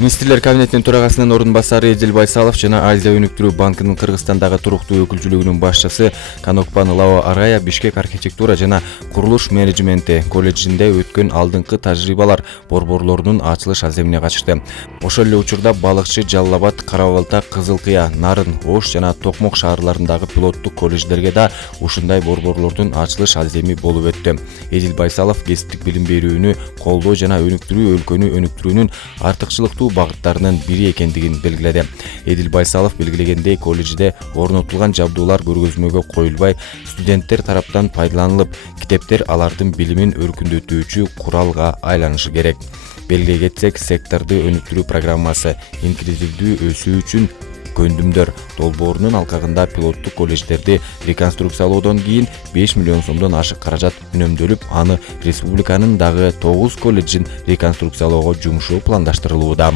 Министрлер кабинетинин төрагасынын орун басары Эдил Байсалов жана Азия өнүктүрүү банкынын Кыргызстандагы туруктуу өкүлчүлүгүнүн башчысы Канокпан Лао Арая Бишкек архитектура жана курулуш менеджменти колледжинде өткөн алдыңкы тажрыйбалар борборлорунун ачылыш аземине катышты. Ошол эле учурда Балыкчы, Жалал Абад, Кара Балта, Кызыл Кыя, Нарын, Ош жана Токмок шаарларындагы пилоттук колледждерге да ушундай борборлордун ачылыш аземи болуп өттү. Эдил Байсалов кесиптик билим берүүнү колдоо жана өнүктүрүү өлкөнү өнүктүрүүнүн артыкчылыктуу багыттарынын бири экендигин белгиледи. Эдил Байсалов белгилегендей, колледжде орнотулган жабдуулар көргөзмөгө коюлбай, студенттер тараптан пайдаланылып, китептер алардын билимин өркүндөтүүчү куралга айланышы керек. Белгилей кетсек, секторду өнүктүрүү программасы инклюзивдүү өсүү үчүн көндүмдөр долбоорунун алкагында пилоттук колледждерди реконструкциялоодон кийин 5 миллион сомдон ашык каражат үнөмдөлүп, аны республиканын дагы 9 колледжин реконструкциялоого жумшу пландаштырылууда.